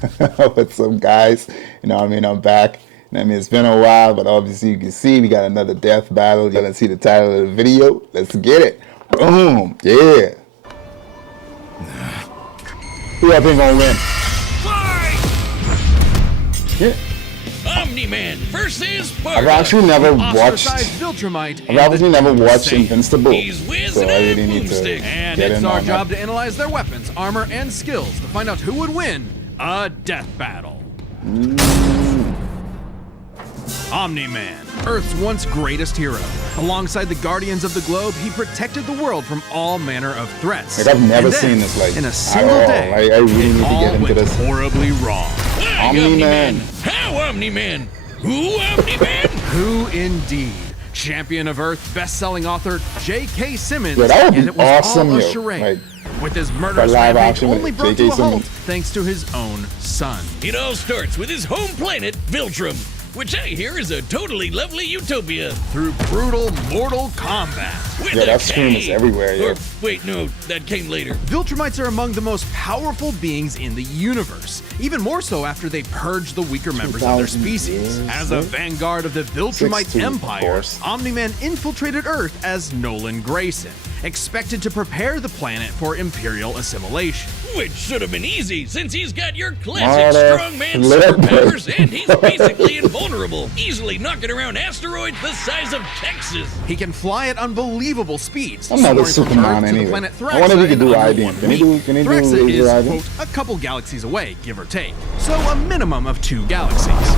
What's up, guys? I'm back. It's been a while, but obviously you can see we got another death battle. You're gonna see the title of the video. Let's get it. Boom. Yeah. Who I think gonna win? Yeah. Omni-Man versus Bardock. I've actually never watched. Invincible, so I really need to and get it's in our on job that. to analyze their weapons, armor, and skills to find out who would win a death battle. Omni-Man, Earth's once greatest hero. Alongside the Guardians of the Globe, he protected the world from all manner of threats. Like, I've never And then, seen this like in a at single all. day, I really need to all get into went this. horribly wrong. Omni-Man. How Omni-Man? Who Omni-Man? Who indeed? Champion of Earth, best-selling author J.K. Simmons, Yeah, that would be and it was awesome, all a yo. charade. Like, with his murderous live rampage action with only brought J.K. to a halt Simmons. thanks to his own son. It all starts with his home planet, Viltrum, which I hear is a totally lovely utopia. Through brutal, mortal combat. With Yeah, a that scream is K. everywhere, yo. Or, wait, no, that came later. Viltrumites are among the most powerful beings in the universe, even more so after they purge the weaker members of their 2000 species. years, As a right? vanguard of the Viltrumite 6'2", of Empire, course. Omni-Man infiltrated Earth as Nolan Grayson, expected to prepare the planet for Imperial assimilation. Which should have been easy, since he's got your classic Mother strongman flipper. superpowers, and he's basically invulnerable, easily knocking around asteroids the size of Texas. He can fly at unbelievable speeds, I'm not a soaring from Superman Earth to the anyway. planet I wonder if he Thraxa could do in under riding. 1 Can he week. do Thraxa laser is, riding? quote, a couple galaxies away, give or take, so a minimum of 2 galaxies.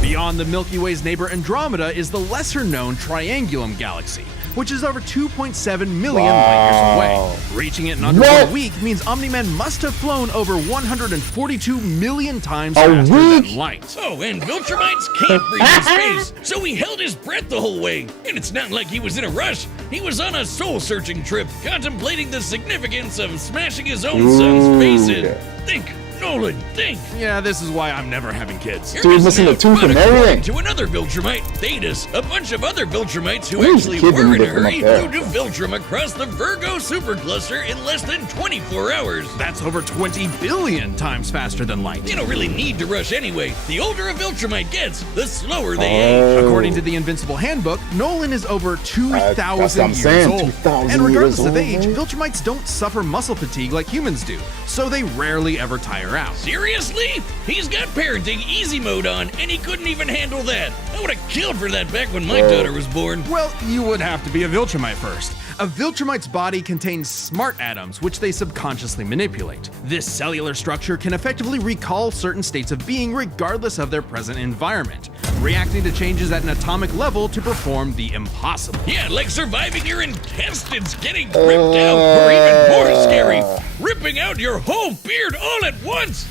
Beyond the Milky Way's neighbor Andromeda is the lesser-known Triangulum Galaxy, which is over 2.7 million light years away. Reaching it in under What? 1 week means Omni-Man must have flown over 142 million times A faster week? than light. Oh, and Viltrumites can't breathe in space, so he held his breath the whole way. And it's not like he was in a rush. He was on a soul-searching trip, contemplating the significance of smashing his own son's face in. Think, Nolan, think. Yeah, this is why I'm never having kids. You're Dude, missing missing a out, tooth but and according everything. to another Viltrumite, Thetis, a bunch of other Viltrumites who Where's actually the kid were in a from up hurry there? flew to Viltrum across the Virgo supercluster in less than 24 hours. That's over 20 billion times faster than light. You don't really need to rush anyway. The older a Viltrumite gets, the slower they Oh. age. According to the Invincible Handbook, Nolan is over that's what 2,000 I'm years saying, old. 2,000 And regardless years of old, age, right? Viltrumites don't suffer muscle fatigue like humans do, so they rarely ever tire out. Seriously? He's got parenting easy mode on, and he couldn't even handle that. I would have killed for that back when my daughter was born. Well, you would have to be a Viltrumite first. A Viltrumite's body contains smart atoms, which they subconsciously manipulate. This cellular structure can effectively recall certain states of being regardless of their present environment, reacting to changes at an atomic level to perform the impossible. Yeah, like surviving your intestines getting ripped out, or even more scary, ripping out your whole beard all at once.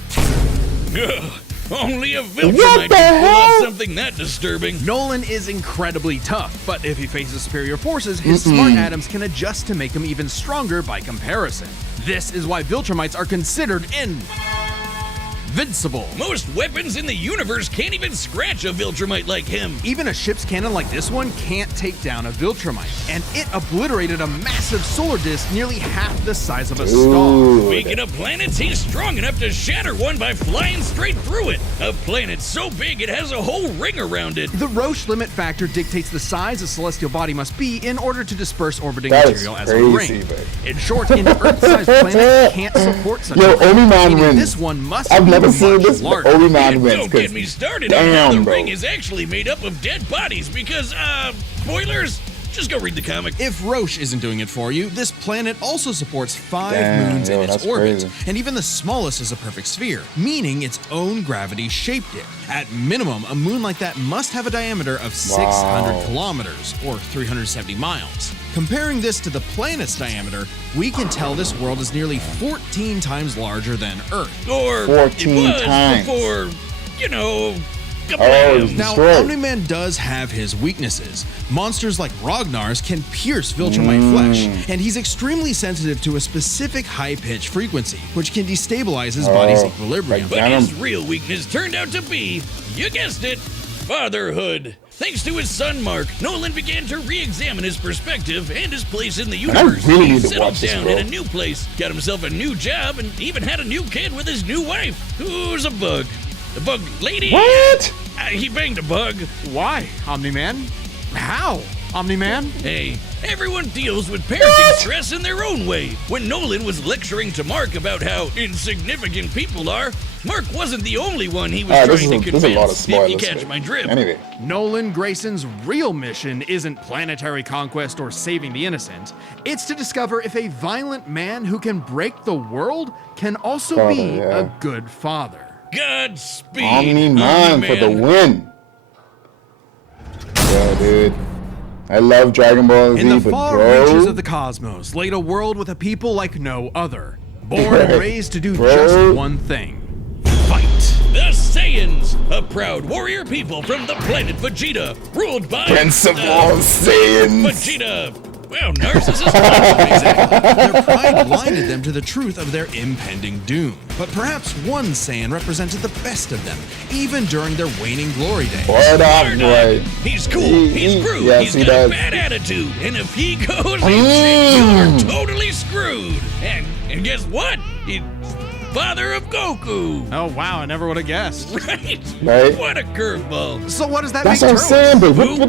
Ugh, only a Viltrumite the can pull off hell? something that disturbing. Nolan is incredibly tough, but if he faces superior forces, his smart atoms can adjust to make him even stronger by comparison. This is why Viltrumites are considered invincible. Most weapons in the universe can't even scratch a Viltrumite like him. Even a ship's cannon like this one can't take down a Viltrumite, and it obliterated a massive solar disk nearly half the size of a star. Ooh. Speaking of planets, he's strong enough to shatter one by flying straight through it. A planet so big it has a whole ring around it. The Roche limit factor dictates the size a celestial body must be in order to disperse orbiting That is material as a crazy, ring. babe. In short, an Earth-sized planet can't support such Yo, a ring, Omni-Man meaning wins. this one must I've be never seen much this, but larger. Omni-Man And wins. don't get 'cause me started on how the damn, bro. ring is actually made up of dead bodies because, spoilers? Just go read the comic. If Roche isn't doing it for you, this planet also supports 5 Damn, moons yo, in its that's orbit, crazy. and even the smallest is a perfect sphere, meaning its own gravity shaped it. At minimum, a moon like that must have a diameter of 600 Wow. kilometers, or 370 miles. Comparing this to the planet's diameter, we can tell this world is nearly 14 times larger than Earth. Or 14 it was times. before, you know, Oh, kablam. Now, Destroyed. Omni-Man does have his weaknesses. Monsters like Ragnar's can pierce Viltrumite flesh, and he's extremely sensitive to a specific high-pitched frequency, which can destabilize his body's equilibrium. But Venom. his real weakness turned out to be, you guessed it, fatherhood. Thanks to his son Mark, Nolan began to re-examine his perspective and his place in the universe. really He need to settled watch this, down bro. in a new place, got himself a new job, and even had a new kid with his new wife, who's a bug. The bug lady. What? He banged a bug. Why, Omni-Man? How, Omni-Man? Hey, everyone deals with parenting stress in their own way. When Nolan was lecturing to Mark about how insignificant people are, Mark wasn't the only one he was trying to convince, there's a lot of if spoilers. you catch my drift. Anyway, Nolan Grayson's real mission isn't planetary conquest or saving the innocent. It's to discover if a violent man who can break the world can also Father, be yeah. a good father. Godspeed, Omni-Man for the Omni-Man. win. Yeah, dude. I love Dragon Ball Z, In the but far bro, reaches of the cosmos laid a world with a people like no other, born and raised to do Bro. just one thing: fight. The Saiyans, a proud warrior people from the planet Vegeta, ruled by Principal the Saiyans. Vegeta. Well, narcissist. Exactly. Their pride blinded them to the truth of their impending doom. But perhaps one Saiyan represented the best of them, even during their waning glory days. Bardock, boy. He's cool, he's rude, yes, he's he got does. a bad attitude, and if he goes apeshit, you're totally screwed. And guess what? He's father of Goku. Oh wow, I never would have guessed. Right? Right. What a curveball. So what does that That's make what I'm saying, but Who?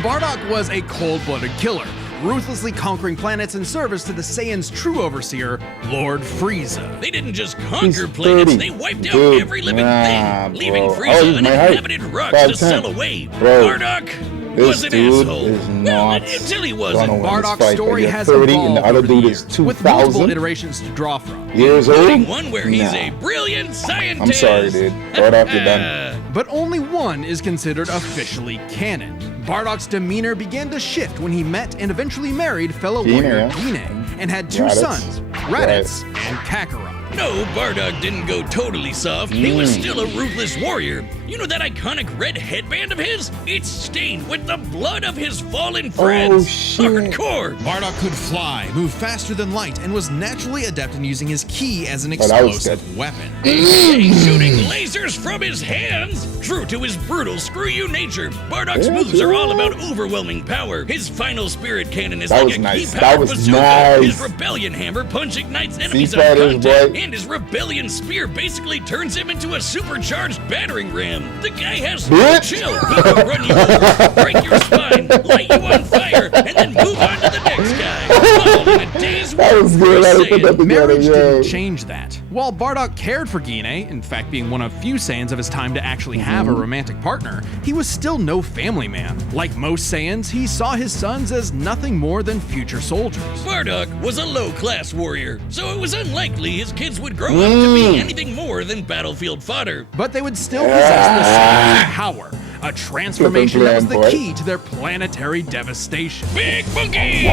Bardock was a cold-blooded killer, ruthlessly conquering planets in service to the Saiyans' true overseer, Lord Frieza. They didn't just He's conquer planets, 30. they wiped out Dude, every living nah, thing, leaving bro. Frieza he's my height. uninhabited rocks to 5'10". sail away. Bro, Bardock this was an dude asshole. is Well, not until he gonna wasn't. win this Bardock's fight, story but you're has 30 evolved and the other over the dude years, is with multiple 2,000. iterations to draw from. Years old? Including one where he's Nah. a brilliant scientist. I'm sorry, dude. Bardock, you're done. But only one is considered officially canon. Bardock's demeanor began to shift when he met and eventually married fellow warrior yeah. Guinea, and had two Raditz. sons, Raditz and Kakarot. No, Bardock didn't go totally soft. He was still a ruthless warrior. You know that iconic red headband of his? It's stained with the blood of his fallen friends. shit. Hardcore. Bardock could fly, move faster than light, and was naturally adept in using his ki as an that was explosive weapon. He's shooting lasers from his hands. True to his brutal screw-you nature, Bardock's moves are all about overwhelming power. His final spirit cannon is That like was a nice. key-powered That was bazooka. nice. His rebellion hammer punch ignites enemies on Fighters, contact, boy. and his rebellion spear basically turns him into a supercharged battering ram. The guy has no Bitch. chill. He will run you over, break your spine, light you on fire, and then move on to the next guy. All in a day's That work was for good. a I didn't put that Saiyan. together. Marriage didn't Yo. change that. While Bardock cared for Guinea, in fact being one of few Saiyans of his time to actually have a romantic partner, he was still no family man. Like most Saiyans, he saw his sons as nothing more than future soldiers. Bardock was a low-class warrior, so it was unlikely his kids would grow up to be anything more than battlefield fodder. But they would still possess the same power, a transformation that was the Boy. key to their planetary devastation. Big Monkey!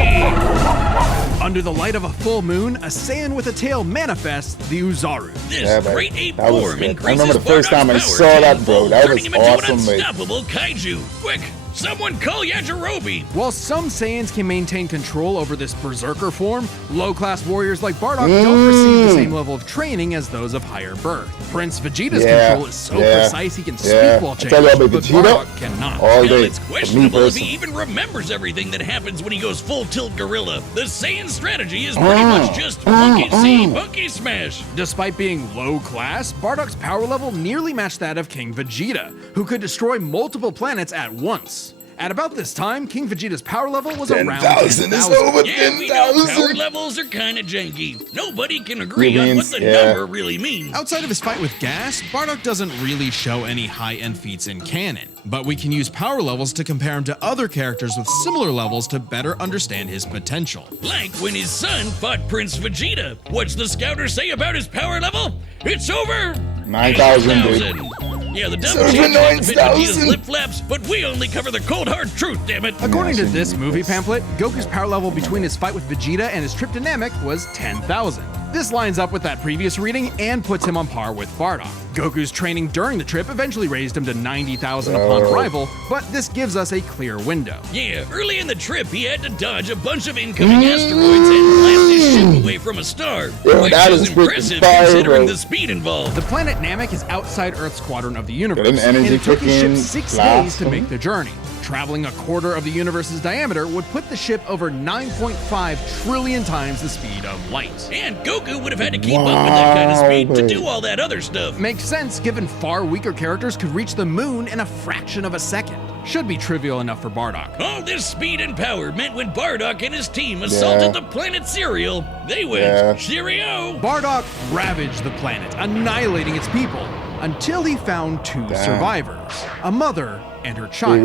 Under the light of a full moon, a Saiyan with a tail manifests the Uzaru. This Yeah, man. great ape That was form good. I increases remember the first time I Bardock's saw power that, tenfold, bro. That turning was him into awesome, an like- unstoppable kaiju. Quick, someone call Yajirobe! While some Saiyans can maintain control over this berserker form, low-class warriors like Bardock don't receive the same level of training as those of higher birth. Prince Vegeta's Yeah, control is so yeah, precise he can yeah. speak while I tell you changed, about but Vegeta, Bardock cannot. all Hell, day. it's Me questionable if he personally. even remembers everything that happens when he goes full tilt gorilla. The Saiyan strategy is pretty much just monkey see, monkey smash. Despite being low-class, Bardock's power level nearly matched that of King Vegeta, who could destroy multiple planets at once. At about this time, King Vegeta's power level was around 10,000 is 10,000. over Yeah, we know power 10,000. levels are kind of janky. Nobody can agree on what means- the yeah. number really means. Outside of his fight with Gas, Bardock doesn't really show any high-end feats in canon, but we can use power levels to compare him to other characters with similar levels to better understand his potential. Like when his son fought Prince Vegeta. What's the scouter say about his power level? It's over 9,000, dude. 8,000. Yeah, the It's double over change can fit 9,000. Vegeta's lip flaps, but we only cover the cold hard truth, damn it. According to Yeah, this movie pamphlet, Goku's power level between his fight with Vegeta and his trip to Namek was 10,000. This lines up with that previous reading and puts him on par with Bardock. Goku's training during the trip eventually raised him to 90,000 upon arrival, but this gives us a clear window. Yeah, early in the trip, he had to dodge a bunch of incoming asteroids and blast his ship away from a star, which is impressive considering the speed involved. The planet Namek is outside Earth's quadrant of the universe, Got an and energy it took his ship 6 days to blast. make the journey. Traveling a quarter of the universe's diameter would put the ship over 9.5 trillion times the speed of light. And Goku would have had to keep up with that kind of speed to do all that other stuff. Makes sense given far weaker characters could reach the moon in a fraction of a second. Should be trivial enough for Bardock. All this speed and power meant when Bardock and his team assaulted the planet Cereal, they went, cheerio! Bardock ravaged the planet, annihilating its people, until he found 2 survivors, a mother and her child.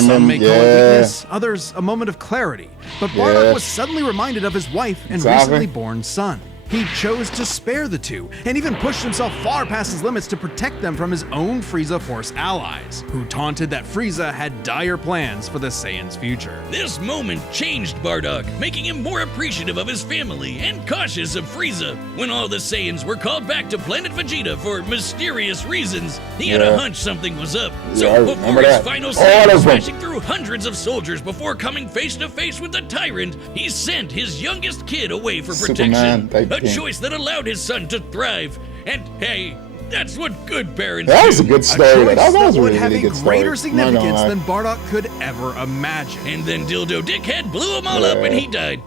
Some may call it weakness, others a moment of clarity. But Bardock was suddenly reminded of his wife and recently born son. He chose to spare the 2, and even pushed himself far past his limits to protect them from his own Frieza Force allies, who taunted that Frieza had dire plans for the Saiyans' future. This moment changed Bardock, making him more appreciative of his family and cautious of Frieza. When all the Saiyans were called back to planet Vegeta for mysterious reasons, he had a hunch something was up. So before his final Saiyan smashing through hundreds of soldiers before coming face to face with the tyrant, he sent his youngest kid away for protection. A choice that allowed his son to thrive. And hey, that's what good parents do. That was a good story. That was a would really, have really a good story. greater significance than Bardock could ever imagine. And then Dildo Dickhead blew them all up and he died.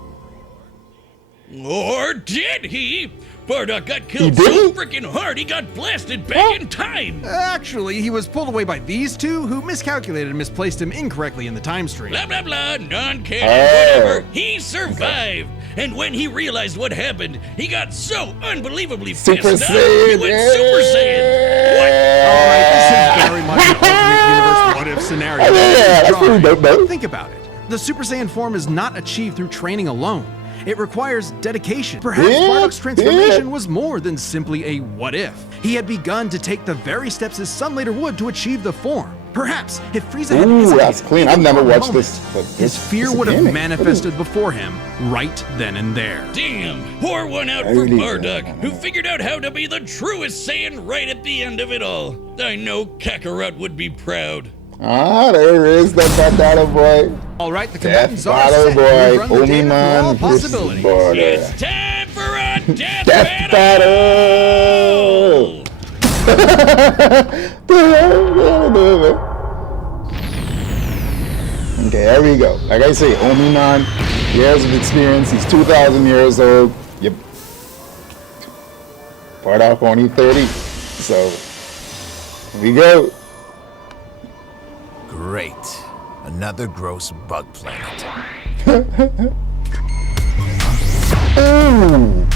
Or did he? Bardock got killed so freaking hard he got blasted back in time. Actually, he was pulled away by these 2 who miscalculated and misplaced him incorrectly in the time stream. Blah, blah, blah, non-canon, whatever. He survived. And when he realized what happened, he got so unbelievably pissed off, he went Super Saiyan. Alright, this is very much an alternate universe what-if scenario. That's pretty dope, though. Think about it. The Super Saiyan form is not achieved through training alone. It requires dedication. Perhaps Bardock's transformation was more than simply a what-if. He had begun to take the very steps his son later would to achieve the form. Perhaps if Frieza had hesitated, that's clean. I've never watched this. His fear would have manifested before him right then and there. Damn, pour one out for Bardock, who figured out how to be the truest Saiyan right at the end of it all. I know Kakarot would be proud. Ah, there is that battle boy. All right, the combatants Death are set. battle We boy, run the data for all Omni-Man versus possibilities. Bardock. It's time for a death Death battle! Okay, here we go. Like I say, Omni-Man, years of experience. He's 2,000 years old. Yep. Bardock only 30. So, here we go. Great. Another gross bug planet. Ooh.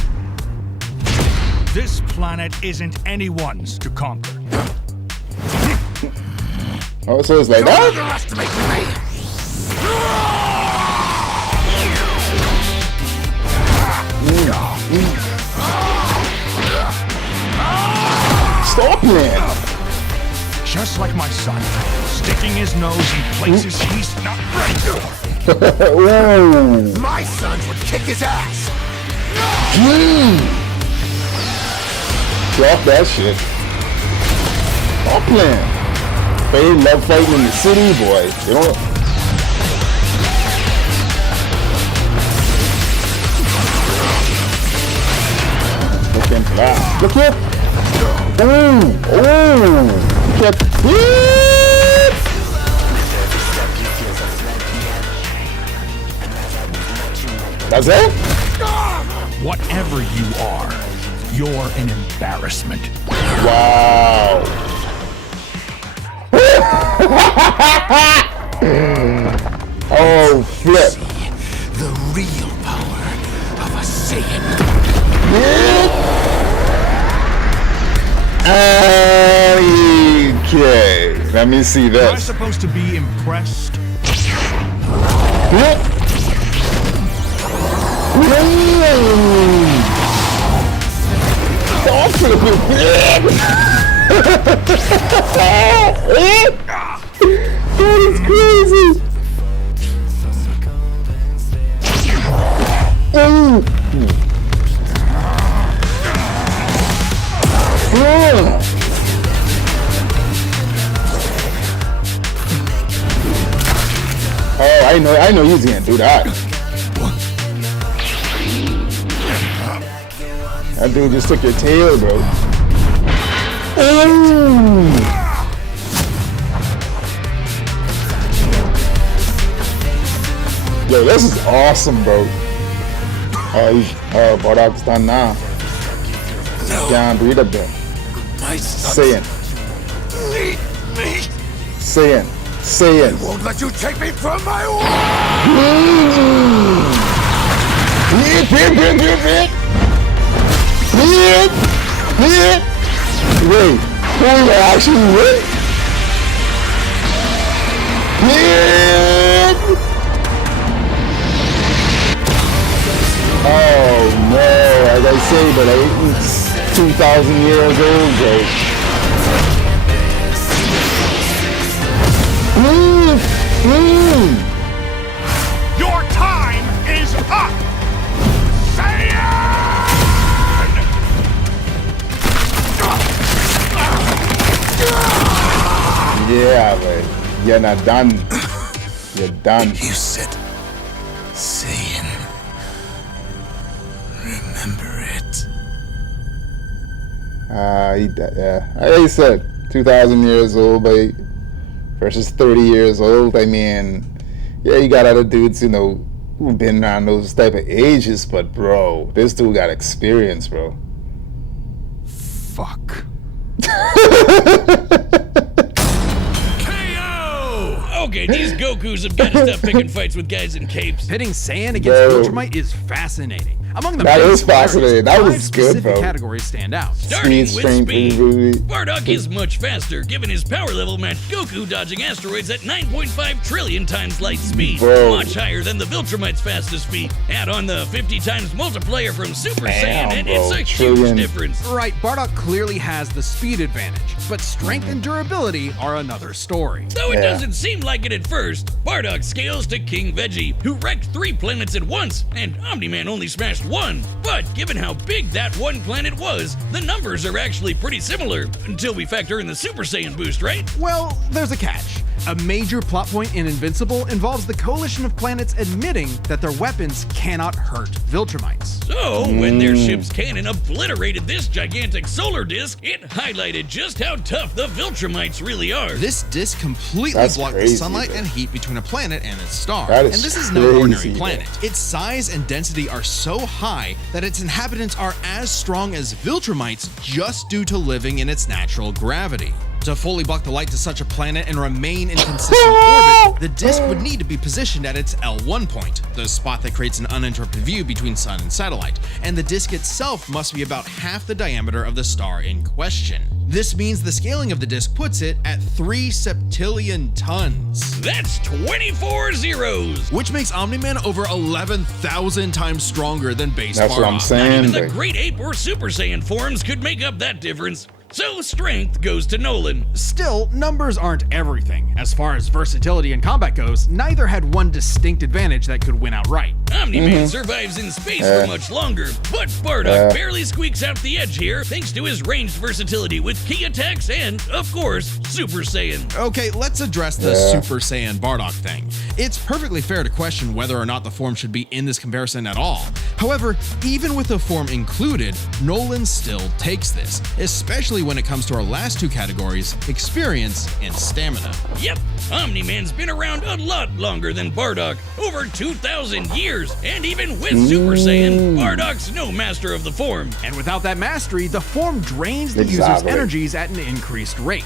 This planet isn't anyone's to conquer. Oh, so it's like that? Underestimate me! Stop playing! Just like my son, sticking his nose in places he's not ready for. Whoa! My sons would kick his ass! Drop that shit. Stop playing. They love fighting in the city, boy. They don't. Looking for that. Look here. Ooh, ooh. Check. That's it? Whatever you are, you're an embarrassment. Wow. Oh, flip. The real power of a Saiyan. Okay, let me see Am I this. supposed to be impressed? Stop flipping. That is crazy. I know he's gonna do that. That dude just took your tail, bro. Ooh. Yo, this is awesome, bro. Bardock's done now. Can't breathe up there. My son. Saying. Lead me. Saying. Won't let you take me from my world. Wait, hold on, actually, wait. Oh no, as I say, but it's 2,000 years old, bro. Your time is up! Saiyan! Yeah, but you're not done. You're done. You said, Saiyan. Remember it. Yeah. Like I said, 2,000 years old, but versus 30 years old. I mean, yeah, you got other dudes, you know, who've been around those type of ages, but bro, this dude got experience, bro. Fuck. Okay, these Gokus have got to stop picking fights with guys in capes. Pitting Saiyan against Bro. Viltrumite is fascinating. Among the That many is fascinating. That similarities, was 5 good, specific bro. categories stand out. Starting Speed, with strength, speed, ability. Bardock is much faster, given his power level matched Goku dodging asteroids at 9.5 trillion times light speed. Bro. Much higher than the Viltrumite's fastest speed. Add on the 50 times multiplier from Super Damn, Saiyan, and bro. it's a Trillion. huge difference. Right, Bardock clearly has the speed advantage, but strength and durability are another story. Though it Yeah. doesn't seem like it at first, Bardock scales to King Veggie, who wrecked 3 planets at once, and Omni-Man only smashed 1. But given how big that one planet was, the numbers are actually pretty similar, until we factor in the Super Saiyan boost, right? Well, there's a catch. A major plot point in Invincible involves the coalition of planets admitting that their weapons cannot hurt Viltrumites. So, when their ship's cannon obliterated this gigantic solar disk, it highlighted just how tough the Viltrumites really are. This disk completely That's blocked crazy, the sunlight bro. and heat between a planet and its star. That is and this is no crazy, ordinary bro. planet. Its size and density are so high that its inhabitants are as strong as Viltrumites just due to living in its natural gravity. To fully block the light to such a planet and remain in consistent orbit, the disk would need to be positioned at its L1 point, the spot that creates an uninterrupted view between sun and satellite, and the disk itself must be about half the diameter of the star in question. This means the scaling of the disk puts it at 3 septillion tons, That's 24 zeros! which makes Omni-Man over 11,000 times stronger than base That's what I'm Bardock. saying. Even the Like, Great Ape or Super Saiyan forms could make up that difference. So strength goes to Nolan. Still, numbers aren't everything. As far as versatility in combat goes, neither had one distinct advantage that could win outright. Omni-Man survives in space for much longer, but Bardock barely squeaks out the edge here thanks to his ranged versatility with key attacks and, of course, Super Saiyan. Okay, let's address the Super Saiyan Bardock thing. It's perfectly fair to question whether or not the form should be in this comparison at all. However, even with the form included, Nolan still takes this, especially when it comes to our last 2 categories, experience and stamina. Yep, Omni-Man's been around a lot longer than Bardock, over 2,000 years, and even with Super Saiyan, Bardock's no master of the form. And without that mastery, the form drains the user's Exactly. energies at an increased rate.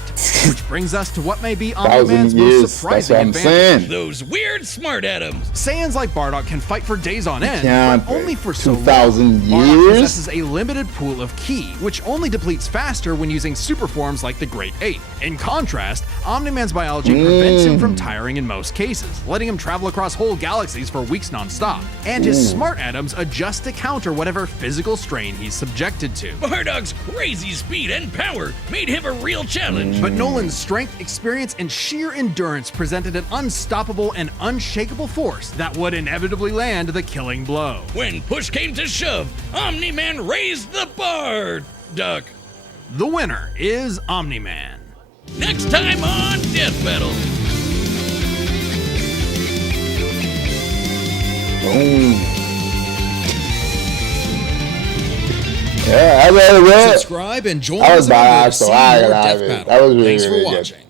Which brings us to what may be 1,000 Omni-Man's years. most That's surprising what I'm advantage. saying. Those weird smart atoms. Saiyans like Bardock can fight for days on end, can't, but only bro. for so long. 2,000 Bardock years? possesses a limited pool of ki, which only depletes faster when using super forms like the Great Ape. In contrast, Omni-Man's biology prevents him from tiring in most cases, letting him travel across whole galaxies for weeks non-stop. And his smart atoms adjust to counter whatever physical strain he's subjected to. Bardock's crazy speed and power made him a real challenge. But Nolan's strength, experience, and sheer endurance presented an unstoppable and unshakable force that would inevitably land the killing blow. When push came to shove, Omni-Man raised the bar. Duck. The winner is Omni-Man. Next time on Death Battle. Boom. Yeah, I read it. Subscribe and join I us was in our Bardock, group so see I more gotta Death have it. Battle. That was really, Thanks for really good. watching.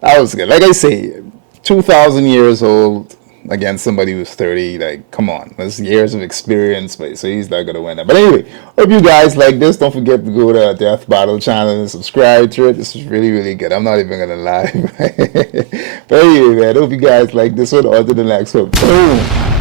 That was good. Like I say, 2,000 years old against somebody who's 30. Like, come on. That's years of experience, but so he's not going to win that. But anyway, hope you guys like this. Don't forget to go to Death Battle channel and subscribe to it. This is really, really good. I'm not even going to lie. But anyway, man, hope you guys like this one. On to the next one. Boom.